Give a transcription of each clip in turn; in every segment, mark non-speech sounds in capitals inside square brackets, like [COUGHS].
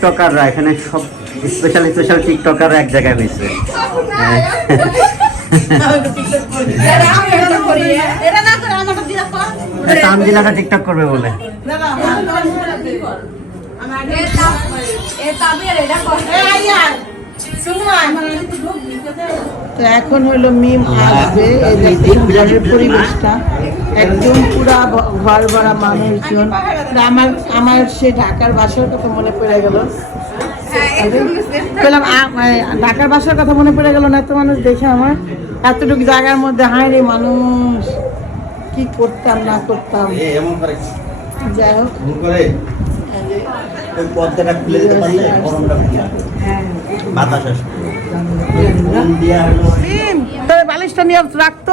টিকটকাররা এখানে সব special special টিকটকাররা এক জায়গায় হয়েছে। হ্যাঁ। তানজিলাটা টিকটক করবে বলে। তো এখন হলো মিম আসবে এই পরিবেশটা। একদম পুরা ঘর ভরা মানুষজন। আমার আমার সে ঢাকার বাসার কথা মনে পড়ে গেল। বললাম মানে ঢাকার বাসার কথা মনে পড়ে গেল না এত মানুষ দেখে আমার। এতটুকু জায়গার মধ্যে হায় রে মানুষ কি করতাম না করতাম। যাই হোক। ভুল পর্দাটা খুলে দিতে পারলে গরমটা হ্যাঁ। বাতাস আসবে। বালিশটা নিয়ে রাখতো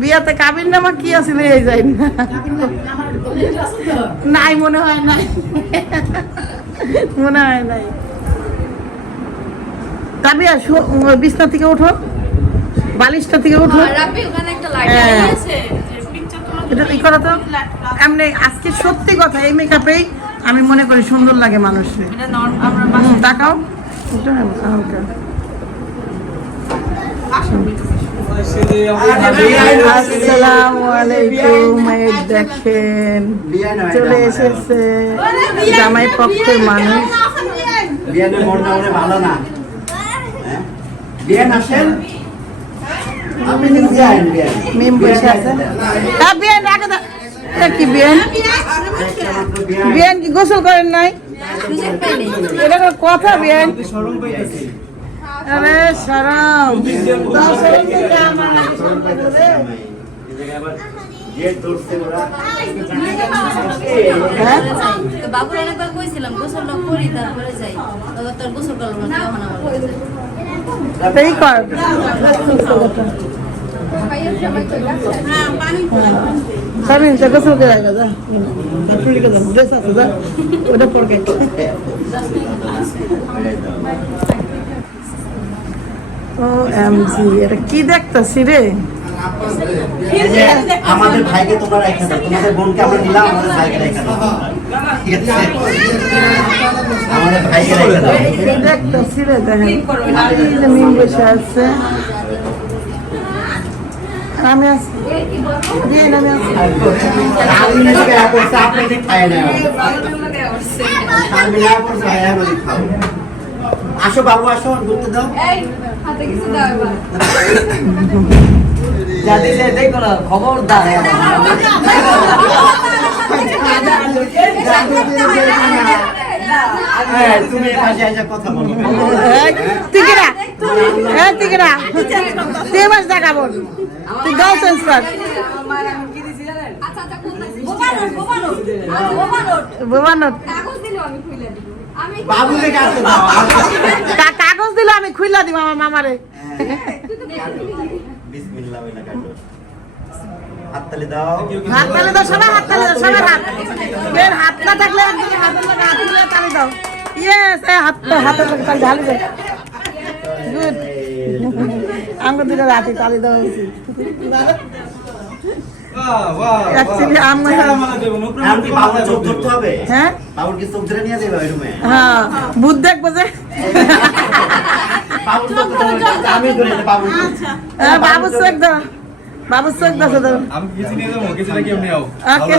বিয়াতে কাবির নামা কি আছিল এই যাই না নাই মনে হয় নাই। মনে হয় নাই। ওই বিছনা থেকে ওঠো বালিশটা থেকে ওঠো হ্যাঁ। এটা ই করো তো। এমনি আজকে সত্যি কথা এই মেকআপেই আমি মনে করি সুন্দর লাগে মানুষের। তাকাও। একটু হালকা। দেখেন চলে এসেছে জামাই পক্ষের মানুষ। মনে ভালো না। হ্যাঁ? বিয়ান আসেন? মিম বসে আছে। বিয়ান রাখে কি বিয়ান? বিয়ান কি গোসল করেন নাই? এটা কথা বিয়ান। আরে সরম। হ্যাঁ? বাবুর অনেকবার কইছিলাম গোসল না করি তারপরে যাই। তোর গোসল করল না কেমন আমার সে গোসল করে যা। ওটা পড়কে ও এমজি এটা কি দেখতাছি রে? আমাদের ভাইকে তোমরা রেখে দাও তোমাদের বোনকে আমরা নিলাম আমাদের ভাইকে রেখে দাও। ঠিক আছে? আমাদের ভাইকে রেখে দাও। দেখতাছি রে দেখেন এই বসে আছে। আমি হ্যাঁ, খাও। আসো বাবু আসো ঘুরতে দাও। [COUGHS] খবরদার হ্যাঁ, তুমি কথা বলো। হ্যাঁ তুই কিরা তুই মাস দেখাবো তুই দাও চেঞ্জ কর। বোমানো দাও। কাগজ দিল আমি খুইলা দিব আমার মামারে। বিসমিল্লাহ বলে কাটো। হাততালি দাও। হাত দাও সবাই হাত দাও হাত। এর হাত না থাকলে হাতের লাগে হাত দিলে তালে দাও। ইয়েস এ হাত হাতের লাগে তালে ঢালি দাও গুড [LAUGHS] আঙ্গুর দুটো রাতে তালে দেওয়া উচিত অ্যাকচুয়ালি আমি এখন বাবুর চোখ ধরতে হবে? হ্যাঁ? বাবুর কি চোখ ধরে নিয়ে যাবে ওই রুমে হ্যাঁ বুধ দেখব যে। বাবুর চোখ ধরে আমি ধরে বাবুর চোখ। হ্যাঁ, চোখ দাও বাবু চোখ দাও দাও আমি কিছু নিয়ে যাব কিছু নাকি এমনি আও ওকে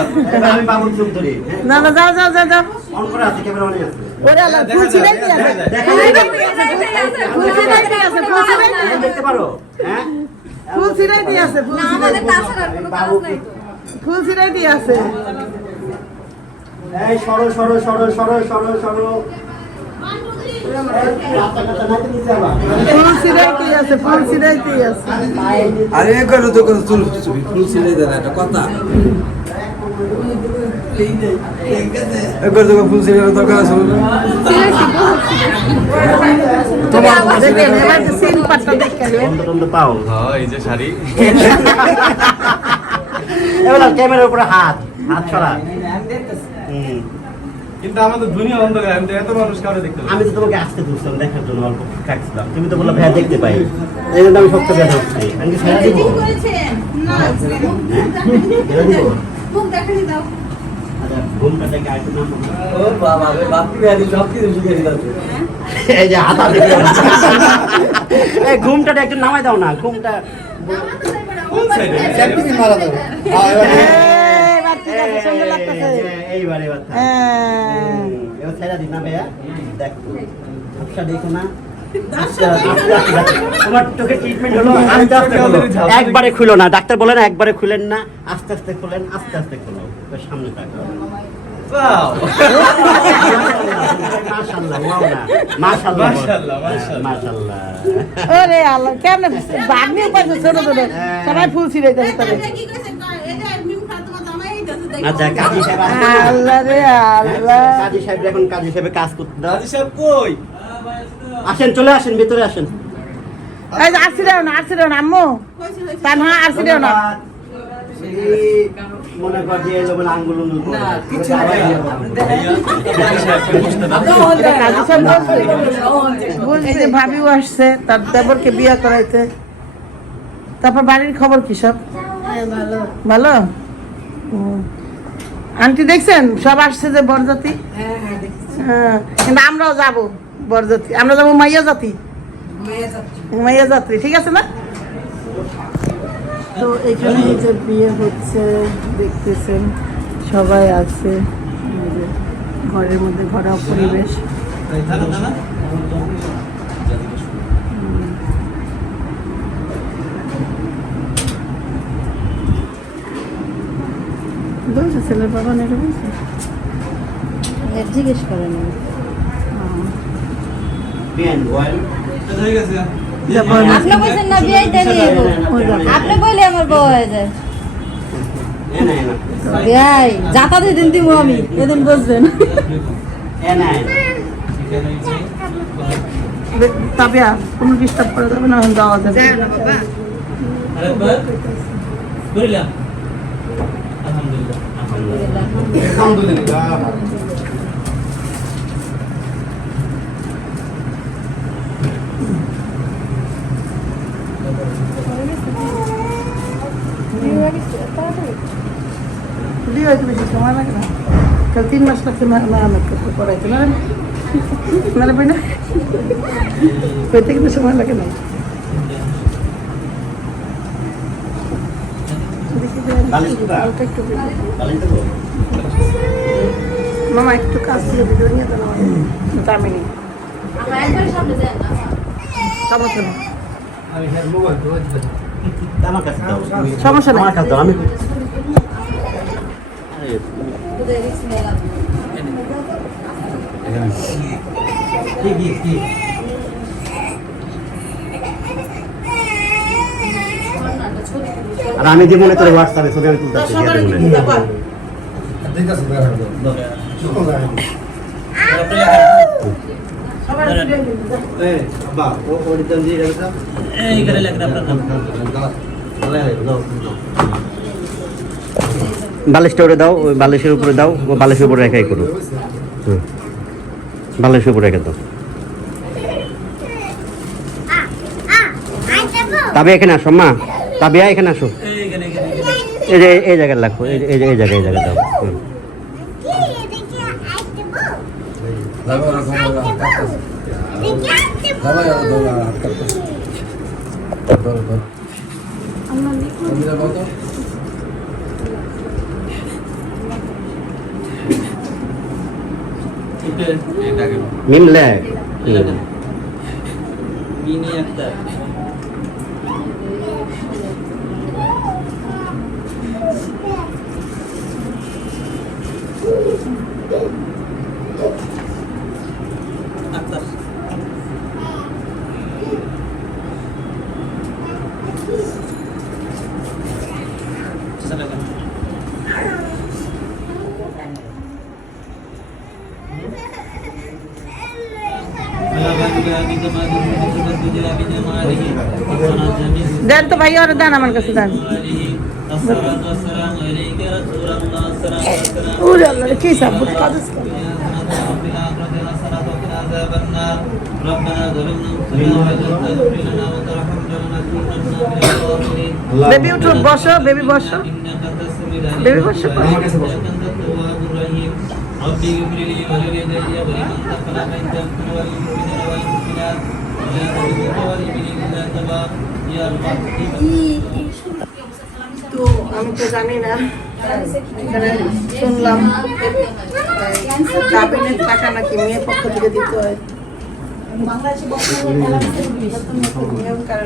আমি বাবুর চোখ ধরি হ্যাঁ? না না যাও যাও যাও যাও। অন করে আছে ক্যামেরা অন আছে। ওরে আল্লাহ ফুল ছিড়াই আছে। দেখা ফুল যায় ছিড়াই আছে ফুল ছিড়াই দেখতে পারো হ্যাঁ? ফুল ছিড়াই দিয়ে আছে ফুল ছিড়াই বাবু ফুল ছিড়াই দিয়ে আছে। এই সরো সরো সরো সরো সরো সরো। দিয়ে দিয়ে আরে একবার তো কথা চুল ফুল ছিলে দেন একটা কথা। একবার তোকে ফুল সিগারেট দরকার আছে দেখেন এবার সিন পাটটা দেখেন বন্ধ পাও। হ্যাঁ এই যে শাড়ি। এবার ক্যামেরার উপরে হাত। হাত ছড়া হুম। কিন্তু আমাদের দুনিয়া অন্ধকার আমি তো এত মানুষ দেখতে পাই আমি তো তোমাকে আসতে দিচ্ছিলাম দেখার জন্য অল্প থাকছিলাম তুমি তো বললে ভাইয়া দেখতে পাই। এই জন্য আমি সত্য কথা হচ্ছি। আমি কি ছেড়ে দিব হ্যাঁ ছেড়ে দিব ঘুমটা থেকে আরেকটু নাম বলো। ও বাবা রে বাপি ভাই সব কিছু শিখে দিলাছে এই যে হাতা দেখে এই ঘুমটা একটু নামাই দাও না ঘুমটা এইবার এবার থাক। হ্যাঁ। হুম, এবার ছেড়ে দিন না ভাইয়া। দেখো আচ্ছা দেখো না? একবারে খুলো না ডাক্তার বলে না একবারে খুলেন না আস্তে আস্তে খুলেন আস্তে আস্তে খুলো। সামনে তাকাও Wow! মাশাআল্লাহ ওয়াও না। মাশাআল্লাহ মাশাআল্লাহ, মাশাআল্লাহ। মাশাআল্লাহ। ওরে আল্লাহ কেমনে বাগনি পাইছে ছোট ছোট। সবাই ফুল ছিঁড়ে যাবে তবে আচ্ছা কাজী সাহেব আল্লাহ রে আল্লাহ। কাজী সাহেব এখন কাজী সাহেব কাজ করতে দাও। সাহেব কই? আসেন চলে আসেন ভিতরে আসেন। এই যে আরসি দেও না আরসি দেও না আম্মু। তানহা আরসি দেও না। এই মনে কর যে এলো বলে আঙ্গুল না কিছু না যে ভাবিও আসছে তার দেবরকে বিয়ে করাইতে। তারপর বাড়ির খবর কি সব? ভালো। ভালো? হুম। আন্টি দেখছেন? সব আসছে যে বরজাতি হ্যাঁ কিন্তু আমরাও যাব। বরজাতি আমরা যাব মাইয়া জাতি মাইয়া যাত্রী। ঠিক আছে না? তো এখানে এই যে বিয়ে হচ্ছে দেখতেছেন সবাই আছে। ঘরের মধ্যে ঘরোয়া পরিবেশ। বলছে ছেলের বাবা বলছে? জিজ্ঞেস করেন বিয়ান বয়েল হয়ে গেছে আপনি বলছেন না আপনি বললে আমার বউ হয়ে যায়। বিয়াই যাতা দিন দিব আমি এদিন বুঝবেন এ না এ না। তবে আর কোনো ডিস্টার্ব করা যাবে না যাওয়া যাবে। আলহামদুলিল্লাহ। বিয়ে হয়তো বেশি সময় লাগে না কাল তিন মাস লাগছে মেরামত করতে পড়াইতে না মানে বই না হইতে কিন্তু সময় লাগে না। মামা একটু কাজ দিয়ে ভিডিও নিয়ে আমাকে দামি নেই একবার না সমস্যা নেই আমার কাছে দাও। সমস্যা নেই। আমার কাছে দাও আমি কি কি কি? আর আমি যে মনে করে হোয়াটসঅ্যাপে ছবি আমি দিয়ে দেবো বালিশটা ওরে দাও ওই বালিশের উপরে দাও ও বালিশের উপরে রেখাই করো হুম। বালিশের উপরে রেখে দাও তবে এখানে আসো মা তাবিয়া এখানে আসো এই যে এই জায়গায় লাগবো এই যে- এই যে- এই জায়গায় এই জায়গায় দাও হুম। মিমলে হুম। মিনি একটা ربنا ظلمنا أنفسنا وإن لم تغفر لنا وترحمنا لنكونن من الخاسرين বেবি উঠো বসো বেবি বসো إنك أنت السميع العليم বেবি বসো إنك أنت التواب الرحيم رب اغفر لي ولوالدي ولمن دخل بيتا وللمؤمنين والمؤمنات ولا تزغ قلوبهم إلا تبارك يا الله তো আমি তো জানি না এখানে শুনলাম কাবিনের টাকা নাকি মেয়ের পক্ষ থেকে দিতে হয় নিয়মকার,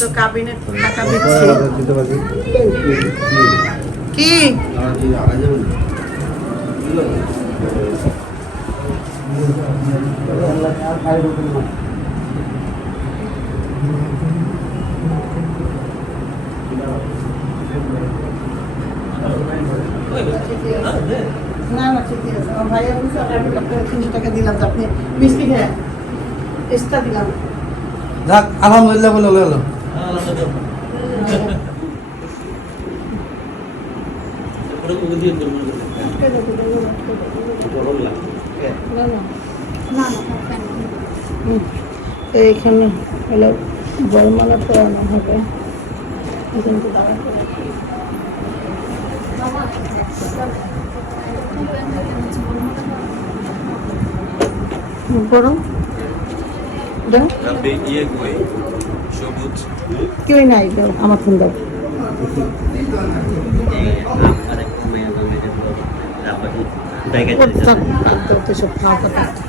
তো কাবিনের টাকা দিচ্ছি কি না না ঠিক আছে আমার ভাইয়া বলছে আমি আপনাকে তিনশো টাকা দিলাম তো আপনি মিষ্টি খেয়ে এক্সট্রা দিলাম যাক আলহামদুলিল্লাহ বলে হলো এইখানে হলো বড়মালা পড়ানো হবে। এখানে তো দাঁড়া। করে। দাও। কেউ নাই দাও আমার ফোন দাও।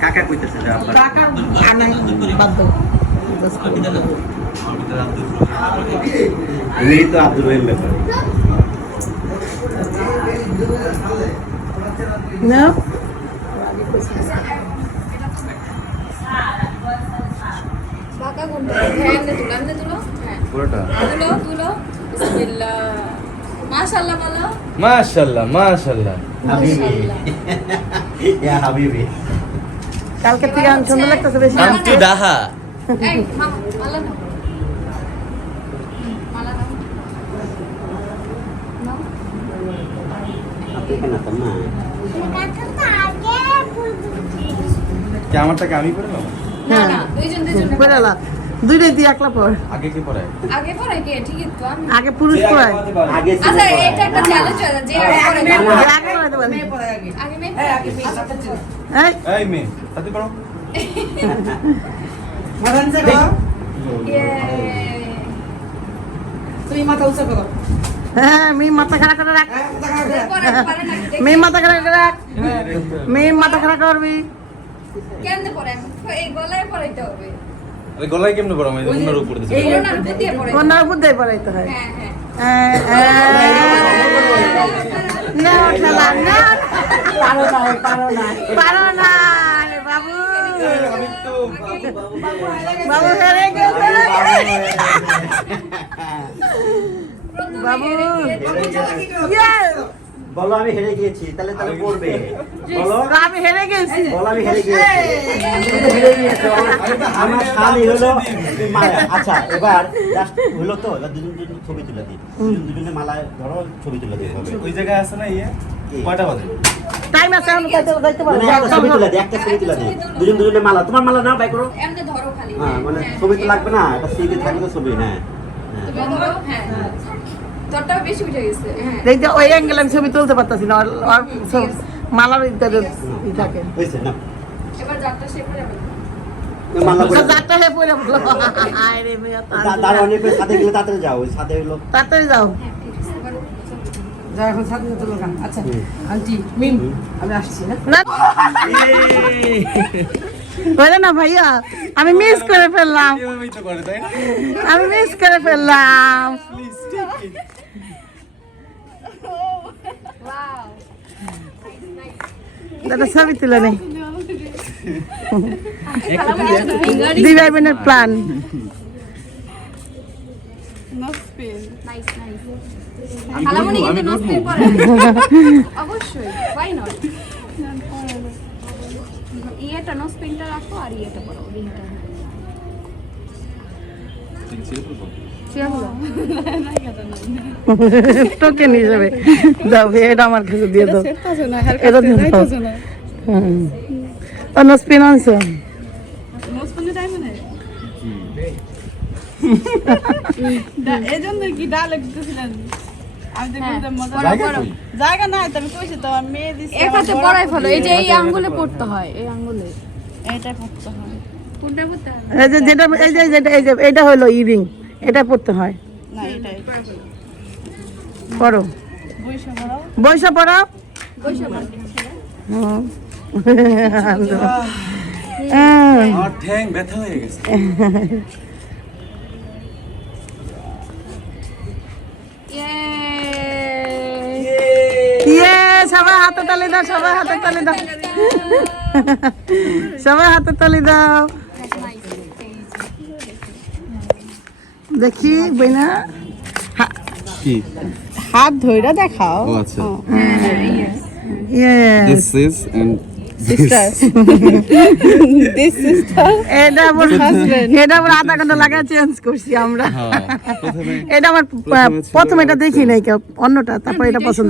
কাকা কইতেছে যে আনাই বাদ দাও। উনি তো আব্দুল রহিম ব্যাপার। না কোনটা হ্যাঁ এমনি তুলো হ্যাঁ। পুরোটা? তুলো তুলো বিসমিল্লাহ। মাশাআল্লাহ বলো। মাশাআল্লাহ মাশাআল্লাহ। হাবিবি ইয়া হাবিবি। কালকে থেকে আমি সুন্দর লাগতেছে বেশি। দাহা? এই মামা মালা নাও মালা নাও নাও আপনি কেন তো আমারটাকে আমি করে না না দুইজন দুইজন বেড়ালা দুইটাই দিয়ে একলা পর আগে কি পড়ায়? আগে পরে কে? ঠিকই তো আমি আগে পুরুষ পড়ায়। আগে আচ্ছা এটা একটা চ্যালেঞ্জ হয়ে যে আগে। আগে আগে। মেয়ে এই। এই মেয়ে সাথে করো। ইয়ে হ্যাঁ মেয়ে মাথা খারাপ করে রাখ। পরে পারে না মেয়ে মাথা খারাপ করে রাখ। মেয়ে মাথা খারাপ করবি। কেমনে পরে এই গলায় পরাইতে হবে। আরে গলায় কেমনে পড়াম এই অন্যর উপর দিছে ওনার উপর দিয়ে পরাইতে হবে। উপর দিয়ে পড়াইতে হয়? হ্যাঁ হ্যাঁ। না না পারো না পারো না। পারো না রে বাবু। বাবু হেরে গেছে। বাবু। Yes! বলো আমি হেরে গিয়েছি তাহলে তাহলে পড়বে। বলো আমি হেরে গেছি বলো আমি হেরে গিয়েছি। হেরে গিয়েছো আমার স্বামী হলো আচ্ছা এবার জাস্ট হলো তো এবার দুজন দুজন ছবি তুলে দিই। দুজন দুজনে মালায় ধরো ছবি তুলে হবে ওই জায়গায় আছে না ইয়ে? কয়টা বাজে? টাইম আছে আমি যাইতে যাইতে পারব মানে একটা ছবি তুলে দিই একটা ছবি তুলে দিই। দুজন দুজনে মালা। তোমার মালা নাও বাই করো। এমনি ধরো খালি। হ্যাঁ মানে ছবি তো লাগবে না একটা স্মৃতি থাকবে তো ছবি হ্যাঁ হ্যাঁ। তুমি ধরো হ্যাঁ। তোরটাও বেশি উঠে গেছে হ্যাঁ। এই যে ওই অ্যাঙ্গেল আমি ছবি তুলতে পারতাছি না সব মালার ইত্যাদি থাকে। না? এবার যাত্রা শেষ করে হয়ে হ্যাঁ আচ্ছা আন্টি মিম আমি আসছি না না। [LAUGHS] বলে না ভাইয়া আমি মিস করে ফেললাম। এভাবেই তো করে তাই না? আমি মিস করে ফেললাম। দাদা ছবি তুলে নেই দুই ভাই বোনের প্ল্যান ইয়েটা নস্পিনটা রাখো আর ইয়েটা পরো রিংটা টোকেন হিসেবে দাও এটা আমার কাছে দিয়ে দাও। এটা দিয়ে দাও। আনছো? [LAUGHS] এজন্য কি ডালে। জায়গা নাই তো আমি কইছি তো? মেয়ে দিছে এটাতে পড়াই ফেলো। এই যে এই আঙ্গুলে পড়তে হয় এই আঙ্গুলে। কোনটা পড়তে হয়। এই যে যেটা এই যে যেটা এই যে এটা হলো ইরিং এটা পড়তে হয়। পড়ো। বৈশা পড়ো। বসে পড়ো। হুম। হ্যাঁ। হয়ে! ইয়ে সবাই হাতে তালি দাও সবাই হাতে তালি দাও। সবাই হাতে তালি দাও। দেখি বইনা। হা- কি? হাত ধইরা দেখাও। ও আচ্ছা। দিস ইজ এন্ড এটা আবার এটা আবার আধা ঘণ্টা লাগা চেঞ্জ করছি আমরা। হ্যাঁ এটা আমার প্রথমে এটা দেখি নাই কেউ অন্যটা তারপর এটা পছন্দ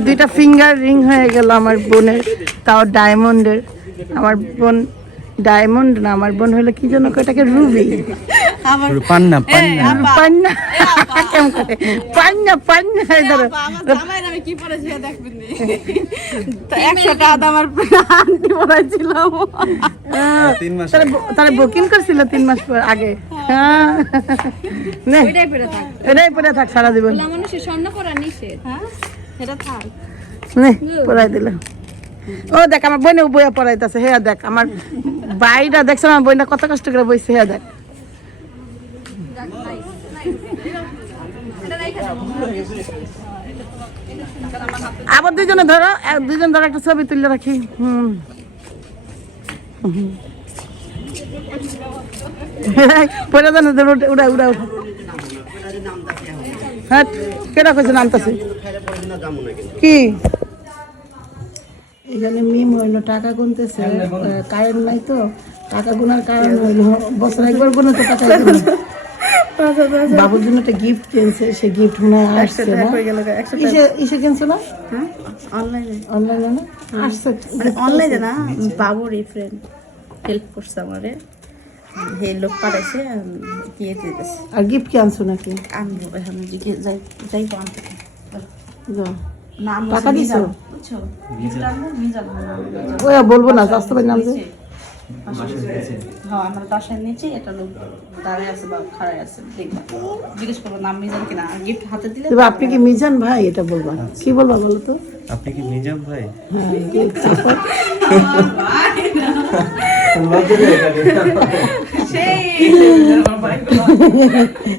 দুইটা ফিঙ্গার রিং হয়ে গেল আমার বোনের তাও ডায়মন্ডের আমার বোন ডায়মন্ড না আমার বোন হলো কি জন্য কয়, এটাকে রুবি। পান্না। পান্না। পান্না [LAUGHS] কেমন করে? পান্না পান্না ধরো। আমার জামাই আমি কি পড়েছি দেখবেন নি? তো 100 টাকা আমার আন্টি পড়াইছিল তাহলে বুকিং করছিল তিন মাস পর আগে। হ্যাঁ। নে। ওইটাই পরে থাক। এটাই পরে থাক সারা জীবন মানুষের স্বর্ণ পরা নিষেধ। হ্যাঁ। এটা থাক। নে পড়াই দিল। ও দেখ আমার বোনে বইয়া পড়াইতেছে হ্যাঁ দেখ আমার বাইরা দেখছ আমার বইটা কত কষ্ট করে বইছে হ্যাঁ দেখ আবার দুজনে ধরো দুজন ধরো একটা ছবি তুলে রাখি হুম হুম। পরে জানো উড়া উড়া উড়া উড়া। হ্যাঁ কেটা কইছে নামতাছে কি এখানে মিম হইল টাকা গুনতেছে কারেন্ট নাই তো টাকা গুনার কারণ হইল বছর একবার গুনে তো টাকা। বাবুর জন্য একটা গিফট কিনছে সে গিফট মনে হয় আসছে না। ইসে ইসে কিনছো না? অনলাইনে অনলাইনে না? আসছে। মানে অনলাইনে না বাবুর এই ফ্রেন্ড হেল্প করছে আমারে। হে লোক পাঠাইছে দিয়ে দিতেছে। আর গিফট কি আনছো নাকি? আনব এখন যাই যাইবো আনতে। টাকা দিছো? বুঝছ ওই বলব না নাম যে হ্যাঁ আমার বাসার নিচে একটা লোক দাঁড়ায় আছে বা খাড়ায় আছে দেখবা। জিজ্ঞেস করব নাম মিজান কিনা? গিফট হাতে দিলে আপনি কি মিজান ভাই? এটা বলবা। কি বলবা বলো তো? আপনি কি নিজাম ভাই? হ্যাঁ [LAUGHS] [LAUGHS] সেই [LAUGHS]